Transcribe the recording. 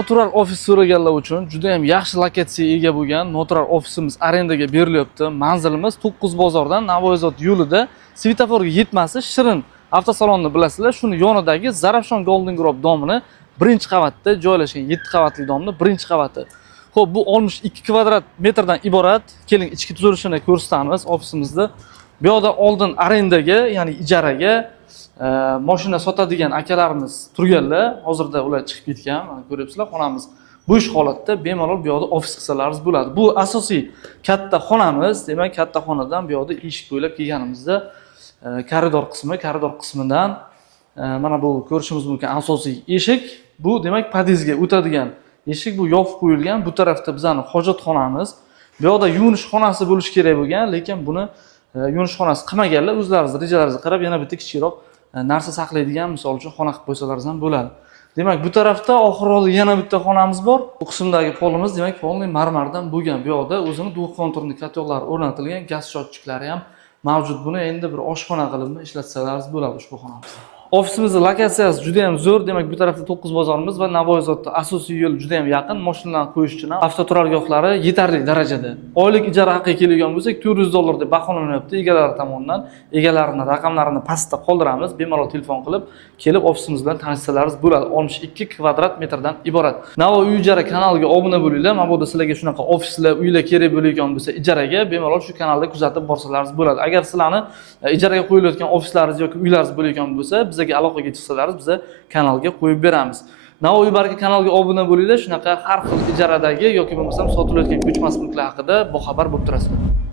Noturar ofis so'raganlar uchun juda ham yaxshi lokatsiyaga ega bo'lgan noturar ofisimiz arendaga berilyapti. Manzilimiz To'qqiz bozordan Navoiybozor yo'lida svetoforga yetmasi Shirin avtosalonni bilasizlar. Shuni yonidagi Zarafshon Golden Grove domini birinchi qavatda joylashgan 7 qavatli domni birinchi qavati. Xo'p, bu 62 kvadrat metrdan iborat. Keling, ichki tuzilishini ko'rsatamiz ofisimizda. Bu yoqda oldin arendaga, ya'ni ijaraga mashina sotadigan akalarimiz turganlar. Hozirda ular chiqib ketgan. Mana ko'ryapsizlar, xonamiz bo'sh holatda, bemalol bu yoqda ofis qilsalaringiz bo'ladi. Bu asosiy katta xonamiz. Demak, katta xonadan bu yoqda eshik bo'ylab kelganimizda koridor qismidan mana bu ko'rishimiz mumkin asosiy eshik. Bu demak podyezdga o'tadigan eshik. Bu yopib qo'yilgan. Bu tarafda bizning hojatxonamiz. Bu yoqda yuvinish xonasi bo'lishi kerak bo'lgan, lekin buni yuvinish xonasi qilmaganlar. O'zlaringiz rejalaringizga qarab yana bitta kichikroq narsa saqlaydigan, misol uchun xona qilib qo'ysalaringiz ham bo'ladi. Demak, bu tarafda oxirroqda yana bitta xonamiz bor. Bu qismdagi polimiz demak polni marmardan bo'lgan. Bu yoqda o'zini dual konturli katyoqlari o'rnatilgan, gaz shotchiklari ham mavjud. Buni endi bir oshxona qilib ishlatsalaringiz bo'ladi ushbu xonamiz. Ofisimizning lokatsiyasi juda ham zo'r. Demak, bu tarafda To'qqiz bozorimiz va Navoiybozorda asosiy yo'l juda ham yaqin. Mashinalarni qo'yish uchun avtoturargohlari yetarli darajada. Oylik ijara haqiga kelgan bo'lsak, $400 deb baholanyapti egalari tomonidan. Egalarining raqamlarini pastda qoldiramiz. Bemalol telefon qilib, kelib ofisimizdan bilan tanishsalaringiz bo'ladi. 62 kvadrat metrdan iborat. Navoiy uy ijara kanaliga obuna bo'linglar. Mabodo sizlarga shunaqa ofislar, uylar kerak bo'lgan bo'lsa, ijaraga bemalol shu kanalda kuzatib borsalaringiz bo'ladi. Agar sizlarni ijaraga qo'yilayotgan ofislaringiz yoki uylaringiz bo'lgan bo'lsa, bizga aloqaga chiqsalaringiz biz kanalga qo'yib beramiz. Navoiy Baraka kanaliga obuna bo'linglar. Shunaqa har xil ijaradagi yoki bo'lmasam sotilayotgan ko'chmas mulklar haqida boxabar bo'lib turasizlar.